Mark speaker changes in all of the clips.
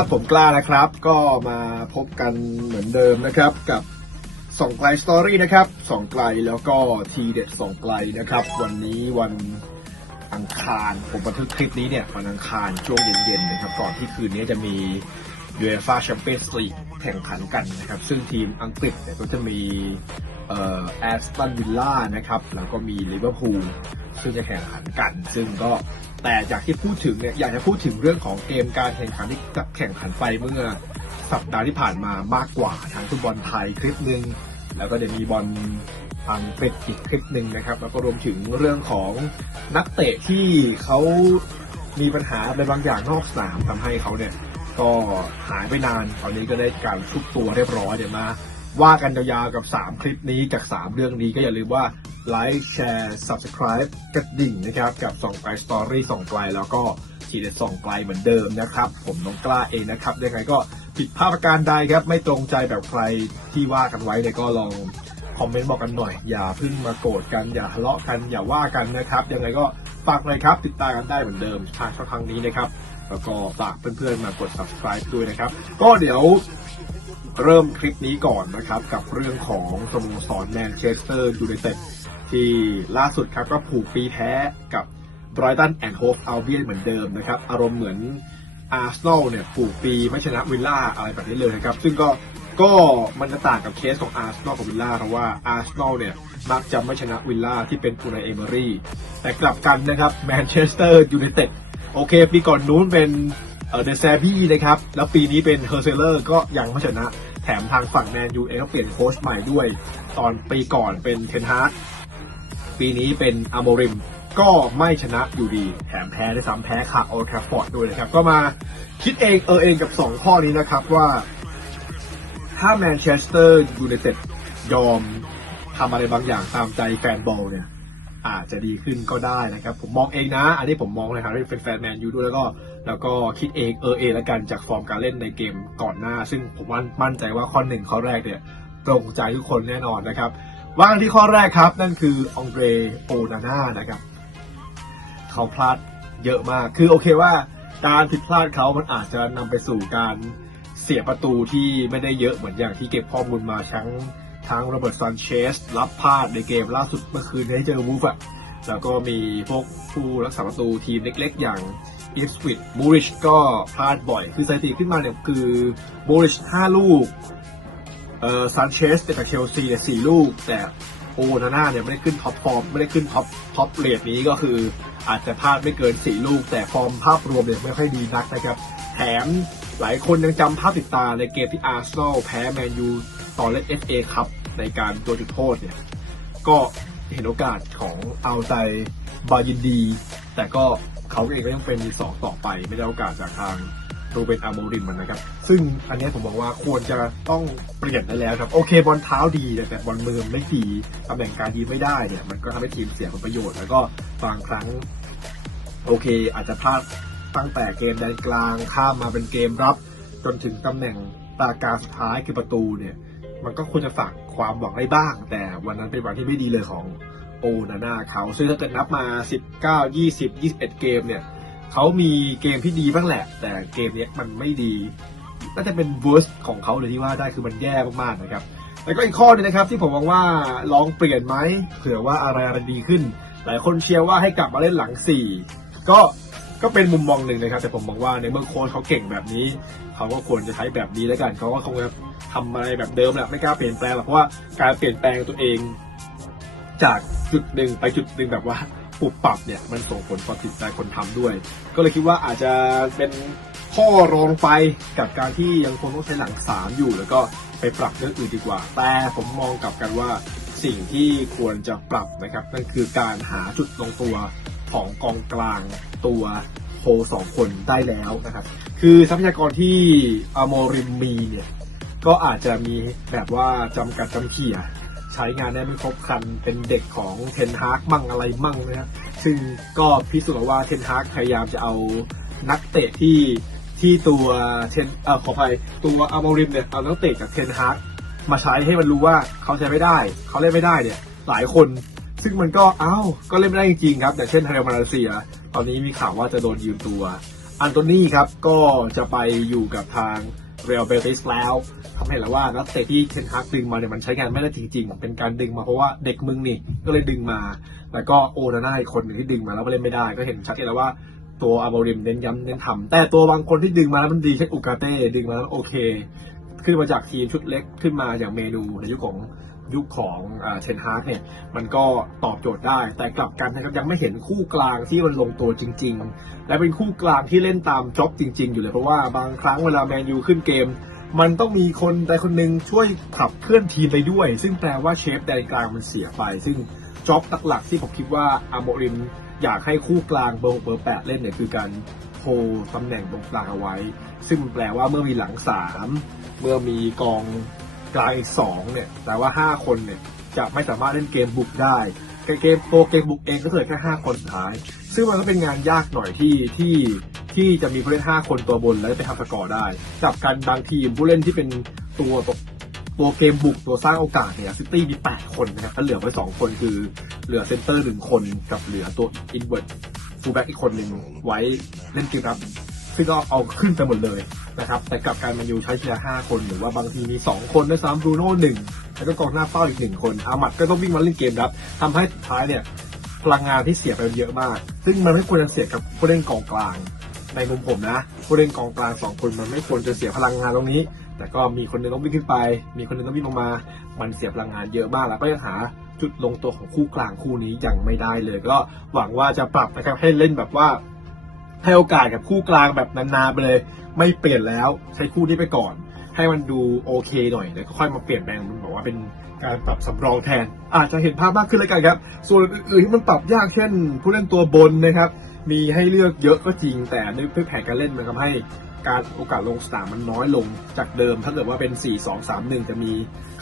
Speaker 1: ครับผมกล้านะครับ ก็มาพบกันเหมือนเดิมนะครับ กับสองไกลสตอรี่นะครับสองไกลแล้วก็ทีเด็ดสองไกลนะครับ วันนี้วันอังคารผมบันทึกคลิปนี้เนี่ยวันอังคารช่วงเย็นๆนะครับ ก่อนที่คืนนี้จะมี UEFA Champions League แข่งขันกันนะครับ ซึ่งทีมอังกฤษเนี่ยก็จะมีแอสตันวิลล่านะครับ แล้วก็มีลิเวอร์พูลซึ่งจะแข่งขันกัน ซึ่งก็ แต่จากที่พูดถึงเนี่ยอยากจะพูดถึงเรื่องของเกมการแข่งขันที่จะแข่งขันไปเมื่อสัปดาห์ที่ผ่านมามากกว่าทั้งฟุตบอลไทยคลิปหนึ่งแล้วก็เดี๋ยวมีบอลอังกฤษอีกคลิปหนึ่งนะครับ แล้วก็รวมถึงเรื่องของนักเตะที่เขามีปัญหาอะไรบางอย่างนอกสนามทำให้เขาเนี่ย ก็หายไปนานตอนนี้ก็ได้การชุบตัวเรียบร้อยเดี๋ยวมาว่ากันยาวๆกับ 3 คลิปนี้จาก 3 เรื่องนี้ก็อย่าลืมว่า ไลค์แชร์ Subscribe กระดิ่งนะครับ กับส่องไกลสตอรี่ส่องไกลแล้วก็ทีเด็ดส่องไกลเหมือนเดิมนะครับ ผมน้องกล้าเองนะครับยังไงก็ผิดพลาดประการใดครับ ไม่ตรงใจแบบใครที่ว่ากันไว้เนี่ยก็ลองคอมเมนต์บอกกันหน่อย อย่าเพิ่งมาโกรธกันอย่าทะเลาะกันอย่าว่ากันนะครับ ยังไงก็ฝากเลยครับ ติดตามกันได้เหมือนเดิมทางช่องทางนี้นะครับ แล้วก็ฝากเพื่อนๆมากด subscribe ด้วยนะครับ ก็เดี๋ยวเริ่มคลิปนี้ก่อนนะครับ กับเรื่องของสโมสรแมนเชสเตอร์ยูไนเต็ด ที่ล่าสุดครับก็ผูกปีแท้กับ Brighton and Hove Albion เหมือนเดิมนะครับ อารมณ์เหมือนอาร์เซนอลเนี่ยผูกปีไม่ชนะวิลล่าอะไรแบบนี้เลยนะครับ ซึ่งก็ก็มันจะต่างกับเคสของอาร์เซนอลกับวิลล่าเพราะว่าอาร์เซนอลเนี่ยมักจะไม่ชนะวิลล่าที่เป็นอูนายเอเมอรี่แต่กลับกันนะครับแมนเชสเตอร์ยูไนเต็ดโอเค ปีก่อนนู้นเป็นเออเดซบี้นะครับ แล้วปีนี้เป็นเฮอร์เซเลอร์ก็ยังไม่ชนะ แถมทางฝั่งแมนยูเองก็เปลี่ยนโค้ชใหม่ด้วย ตอนปีก่อนเป็นเทนฮาร์ ปีนี้เป็นอาโมริมก็ไม่ชนะอยู่ดี แถมแพ้ด้วยซ้ำแพ้คาโอลแทฟฟอร์ดด้วยนะครับ ก็มาคิดเองเออเองกับ 2 ข้อนี้นะครับว่า ถ้าแมนเชสเตอร์ยูไนเต็ดยอมทำอะไรบางอย่างตามใจแฟนบอลเนี่ย อาจจะดีขึ้นก็ได้นะครับ ผมมองเองนะ อันนี้ผมมองในฐานะที่เป็นแฟนแมนยูด้วยแล้วก็ แล้วก็คิดเองเออเองแล้วกันจากฟอร์มการเล่นในเกมก่อนหน้า ซึ่งผมมั่นใจว่าข้อหนึ่งข้อแรกเนี่ยตรงใจทุกคนแน่นอนนะครับ ว่ากันที่ข้อแรกครับ นั่นคือองเดรโอนาน่านะครับ เขาพลาดเยอะมาก คือโอเคว่าการผิดพลาดเขามันอาจจะนำไปสู่การเสียประตูที่ไม่ได้เยอะเหมือนอย่างที่เก็บข้อมูลมาทั้งทั้งโรเบิร์ตซานเชสรับพลาดในเกมล่าสุดเมื่อคืนที่เจอวูฟอะแล้วก็มีพวกผู้รักษาประตูทีมเล็กๆ อย่างอีฟสวิตบูริชก็พลาดบ่อย คือสถิติขึ้นมาเนี่ยคือบูริช5ลูก เออซานเชสจากเชลซีเนี่ยสี่ลูก แต่โอนาน่าเนี่ยไม่ได้ขึ้นท็อปฟอร์มไม่ได้ขึ้นท็อปท็อปเรทนี้ก็คือ อาจจะพลาดไม่เกินสี่ลูก แต่ฟอร์มภาพรวมเนี่ยไม่ค่อยดีนักนะครับ แถมหลายคนยังจำภาพติดตาในเกมที่อาร์เซนอลแพ้แมนยูตอนเล่น FA ครับในการตัวจุดโทษเนี่ยก็เห็นโอกาสของเอาใจบายินดี แต่ก็เขาเองก็ยังเป็นมือสองต่อไปไม่ได้โอกาสจากทาง รูเบนอาโมริมมันนะครับ ซึ่งอันนี้ผมบอกว่าควรจะต้องเปลี่ยนได้แล้วครับ โอเคบอลเท้าดีแต่บอลมือไม่ดีตำแหน่งการดีไม่ได้เนี่ย มันก็ทำให้ทีมเสียผลประโยชน์ แล้วก็บางครั้ง โอเค อาจจะพลาดตั้งแต่เกมแดนกลางข้ามมาเป็นเกมรับ จนถึงตำแหน่งปราการสุดท้ายคือประตูเนี่ย มันก็ควรจะฝากความหวังได้บ้าง แต่วันนั้นเป็นวันที่ไม่ดีเลยของโอนาน่าเขาซึ่งถ้าเกิดนับมา 19 20 21 เกมเนี่ย เขามีเกมที่ดีบ้างแหละ แต่เกมเนี้ยมันไม่ดีน่าจะเป็น worst ของเขาเลยที่ว่าได้คือมันแย่มากๆนะครับแล้วก็อีกข้อหนึงนะครับ ที่ผมมองว่าลองเปลี่ยนไหมเผื่อว่าอะไรอะไรดีขึ้น หลายคนเชียร์ว่าให้กลับมาเล่นหลัง4ก็ก็เป็นมุมมองหนึ่งนะครับ แต่ผมมองว่าในเมื่อโค้ชเขาเก่งแบบนี้ เขาก็ควรจะใช้แบบนี้แล้วกัน เขาก็คงจะทำอะไรแบบเดิมแหละไม่กล้าเปลี่ยนแปลงหรอกเพราะว่าการเปลี่ยนแปลงตัวเอง จากจุดหนึ่งไปจุดหนึ่งแบบว่า ปรับปรับเนี่ยมันส่งผลต่อจิตใจคนทำด้วย ก็เลยคิดว่าอาจจะเป็นข้อรองไปกับการที่ยังคงต้องใช้หลังสามอยู่ แล้วก็ไปปรับเรื่องอื่นดีกว่า แต่ผมมองกลับกันว่าสิ่งที่ควรจะปรับนะครับ นั่นคือการหาจุดลงตัวของกองกลางตัวโฮสองคนได้แล้วนะครับ คือทรัพยากรที่อโมริมมีเนี่ยก็อาจจะมีแบบว่าจำกัดจำเขี่ย ใช้งานได้ไม่ครบครัน เป็นเด็กของเทนฮากมั่งอะไรมั่งนะครับซึ่งก็พิสูจน์ว่าเทนฮากพยายามจะเอานักเตะที่ที่ตัวเทนเอ่อขออภัยตัวอาโมริมเนี่ยเอานักเตะจากเทนฮากมาใช้ให้มันรู้ว่าเขาใช้ไม่ได้ เขาเล่นไม่ได้เนี่ยหลายคน ซึ่งมันก็เอ้าก็เล่นไม่ได้จริงๆครับอย่างเช่นเรอัลมาเลเซีย ตอนนี้มีข่าวว่าจะโดนยืมตัว อันโตนี่ครับก็จะไปอยู่กับทาง เรอัลเบติสแล้วทำให้แล้วว่านักเตะที่เทนฮากดึงมาเนี่ยมันใช้งานไม่ได้จริงๆ เป็นการดึงมาเพราะว่าเด็กมึงนี่ก็เลยดึงมา แล้วก็โอนาน่าอีกคนหนึ่งที่ดึงมาแล้วก็เล่นไม่ได้ ก็เห็นชัดเจนแล้วว่าตัวอาโมริมเน้นย้ำเน้นทำแต่ตัวบางคนที่ดึงมาแล้วมันดีเช่นอุกาเต้ดึงมาแล้วโอเค ขึ้นมาจากทีมชุดเล็กขึ้นมาอย่างเมนูในยุคของ ยุคของเทนฮาร์กเนี่ยมันก็ตอบโจทย์ได้ แต่กลับกันนะครับยังไม่เห็นคู่กลางที่มันลงตัวจริง ๆ และเป็นคู่กลางที่เล่นตามจ็อบจริง ๆ อยู่เลยเพราะว่าบางครั้งเวลาแมนยูขึ้นเกม มันต้องมีคนใดคนหนึ่งช่วยขับเคลื่อนทีมไปด้วย ซึ่งแปลว่าเชฟแดนกลางมันเสียไป ซึ่งจ็อบหลักๆที่ผมคิดว่าอาโมริมอยากให้คู่กลางเบอร์หกเบอร์แปดเล่นเนี่ยคือการโฮตำแหน่งตรงกลางเอาไว้ ซึ่งแปลว่าเมื่อมีหลังสามเมื่อมีกอง กลางอีกสองเนี่ย แต่ว่าห้าคนเนี่ย จะไม่สามารถเล่นเกมบุกได้เกมตัวเกมบุกเองก็เหลือแค่ 5 คนสุดท้าย ซึ่งมันก็เป็นงานยากหน่อยที่ที่ที่จะมีผู้เล่น 5 คนตัวบนแล้วไปทำสกอร์ได้กับการบางทีมผู้เล่นที่เป็นตัวตัวเกมบุกตัวสร้างโอกาสเนี่ยซิตี้มี 8 คนนะครับแล้วเหลือไว้ 2 คนคือเหลือเซนเตอร์ 1 คนกับเหลือตัวอินเวอร์ฟูลแบ็กอีกคนหนึ่งไว้เล่นเกมรับ ซึ่งก็เอาขึ้นไปหมดเลยนะครับแต่กลับการมนยูใช้ทีละห้าคนหรือว่าบางทีมี 2 คนด้วยซ้ำบรูโน่หนึ่งแล้วก็กองหน้าเป้าอีกหนึ่งคนอามัดก็ต้องวิ่งมาเล่นเกมรับทำให้สุดท้ายเนี่ยพลังงานที่เสียไปเยอะมาก ซึ่งมันไม่ควรจะเสียกับผู้เล่นกองกลาง ในมุมผมนะผู้เล่นกองกลางสองคนมันไม่ควรจะเสียพลังงานตรงนี้ แต่ก็มีคนหนึงต้องวิ่งขึ้นไป มีคนหนึงต้องวิ่งลงมา มันเสียพลังงานเยอะมากแล้วก็ยังหาจุดลงตัวของคู่กลางคู่นี้ยังไม่ได้เลย ก็หวังว่าจะปรับนะครับให้เล่นแบบว่า ให้โอกาสกับคู่กลางแบบนานๆไปเลย ไม่เปลี่ยนแล้วใช้คู่นี้ไปก่อน ให้มันดูโอเคหน่อยแล้วก็ค่อยมาเปลี่ยนแปลงมันบอกว่าเป็นการปรับสำรองแทน อาจจะเห็นภาพมากขึ้นแล้วกันครับ ส่วนอื่นๆที่มันปรับยากเช่น ผู้เล่นตัวบนนะครับ มีให้เลือกเยอะก็จริง แต่ด้วยแผนการเล่นมันทำให้การโอกาสลงสนามมันน้อยลงจากเดิม ถ้าเกิดว่าเป็น 4 2 3 1 จะมี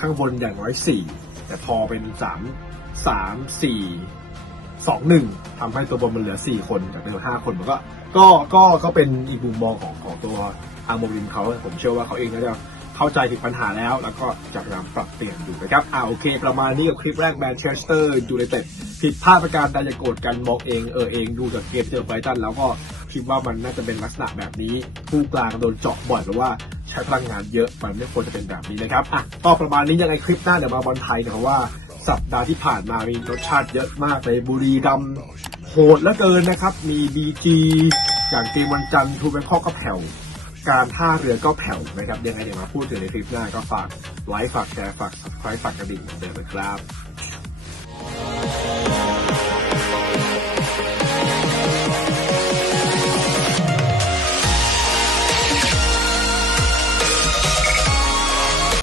Speaker 1: ข้างบนอย่างน้อย 4 แต่พอเป็น 3 3 4สองหนึ่งทำให้ตัวบนมันเหลือสี่คนจากเดิมห้าคนมันก็ ก็ก็ก็เป็นอีกมุมมองของของตัวอาโมริมเขาผมเชื่อว่าเขาเองก็จะเข้าใจถึงปัญหาแล้ว แล้วก็จะพยายามปรับเปลี่ยนดูนะครับอ่าโอเค ประมาณนี้กับคลิปแรกแมนเชสเตอร์ยูไนเต็ดผิดพลาดประการใดจะโกรธกันมองเองเออเองดูจากเกมเจอไบรตันแล้วก็คิดว่ามันน่าจะเป็นลักษณะแบบนี้ผู้กลางโดนเจาะบ่อยหรือว่าใช้พลังงานเยอะมันไม่ควรจะเป็นแบบนี้นะครับอะก็ประมาณนี้ยังไงคลิปหน้าเดี๋ยวมาบอลไทยนยเพราะว่าสัปดาห์ที่ผ่านมามีรสชาติเยอะมากเลยบุรีรัม หดและเกินนะครับ มีบีจีอย่างเกมวันจันทร์ทูเบงคอกก็แผ่ว การท่าเรือก็แผ่วนะครับยังไงเดี๋ยวมาพูดถึงในคลิปหน้าก็ฝากไลค์ฝากแชร์ฝาก subscribe ฝากกระดิ่งเหมือนเดิมนะครับ